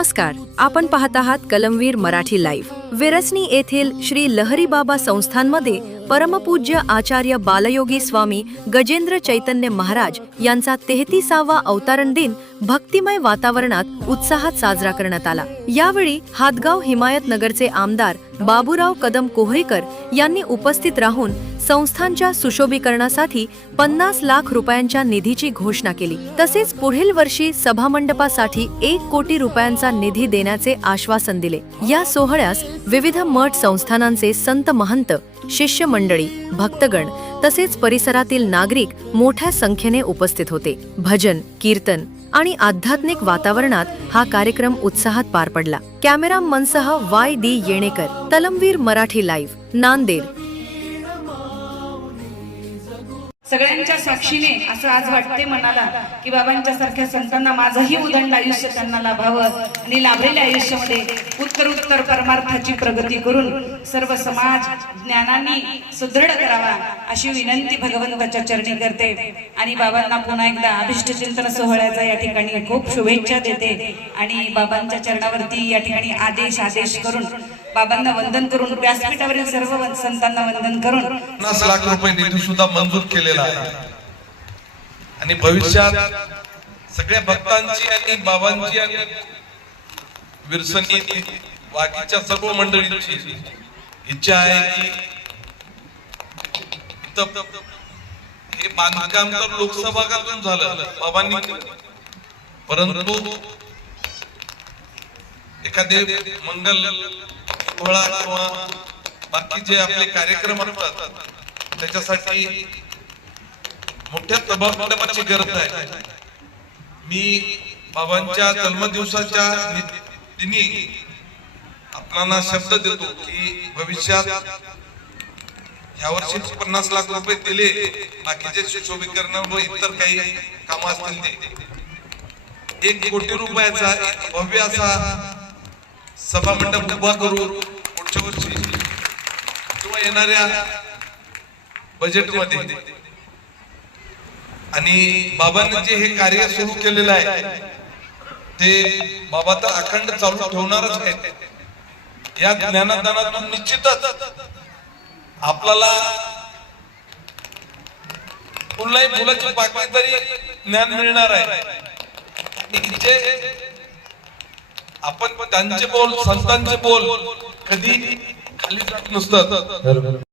नमस्कार, आपण पाहत आहात कलमवीर मराठी लाईव्ह। विरसनी येथील श्री लहरीबाबा संस्थानमध्ये परमपूज्य आचार्य बालयोगी स्वामी गजेंद्र चैतन्य महाराज यांचा 33वा अवतरण दिन भक्तिमय वातावरणात उत्साहात साजरा करण्यात आला। यावेळी हातगाव हिमायतनगरचे आमदार बाबूराव कदम कोहरीकर यांनी उपस्थित राहून संस्थांच्या सुशोभीकरणासाठी 50 लाख रुपयांच्या निधीची घोषणा केली। तसेच पुढील वर्षी सभामंडपासाठी 1 कोटी रुपयांचा निधी देण्याचे आश्वासन दिले। या सोहळ्यास विविध मठ संस्थानांचे संत महंत, शिष्य मंडळी, भक्तगण तसेच परिसरातील नागरिक मोठ्या संख्येने उपस्थित होते। भजन, कीर्तन आणि आध्यात्मिक वातावरणात हा कार्यक्रम उत्साहात पार पडला। कॅमेरामनसह YD येणेकर, कलमवीर मराठी लाईव्ह, नांदेड। सगळ्यांच्या साक्षीने असं आज वाटते मनाला की बाबांच्या सारख्या संतांना माझंही उदंड आयुष्य त्यांना लाभावं आणि लाभलेल्या आयुष्यामध्ये उत्तर परमार्थाची प्रगती करून सर्व समाज ज्ञानाने सुदृढ करावा अशी विनंती भगवंताच्या चरणी करते आणि बाबांना पुन्हा एकदा अभिष्ट चिंतन सोहळ्याचा या ठिकाणी खूप शुभेच्छा देते आणि बाबांच्या चरणावरती या ठिकाणी आदेश करून बाबांना वंदन करून व्यासपीठावरील सर्व संतांना वंदन करून 50 लाख रुपये निधी सुद्धा मंजूर केलेला आहे आणि भविष्यात सगळ्या भक्तांची आणि बाबांची आणि विरसनी बाकीच्या सर्व मंडळींची इच्छा आहे की हे बांधकाम तर लोकसभागातून झालं बाबांनी, परंतु एखादे मंगल सोहळा किंवा बाकी जे आपले कार्यक्रम असतात त्याच्यासाठी मोठ्या सभामंडपाची गरज आहे। मी बाबांच्या जन्मदिवसाच्या दिनी आपल्याला शब्द देतो की भविष्यात यावर्षी 50 लाख रुपये दिले, बाकीचे सुशोभीकरण व इतर काही काम असतील ते 1 कोटी रुपयाचा भव्य असा सभामंडप उभा करू पुढच्या वर्षी किंवा येणाऱ्या बजेटमध्ये। आणि बाबांनी जे हे कार्य सुरू केलेलं आहे ते बाबा तर अखंड चालू ठेवणारच आहेत। या ज्ञानदानातून निश्चितच आपल्याला कुठल्याही फुलाची पाकळी तरी ज्ञान मिळणार आहे। आपण त्यांचे बोल, संतांचे बोल कधी खाली जात नसतात।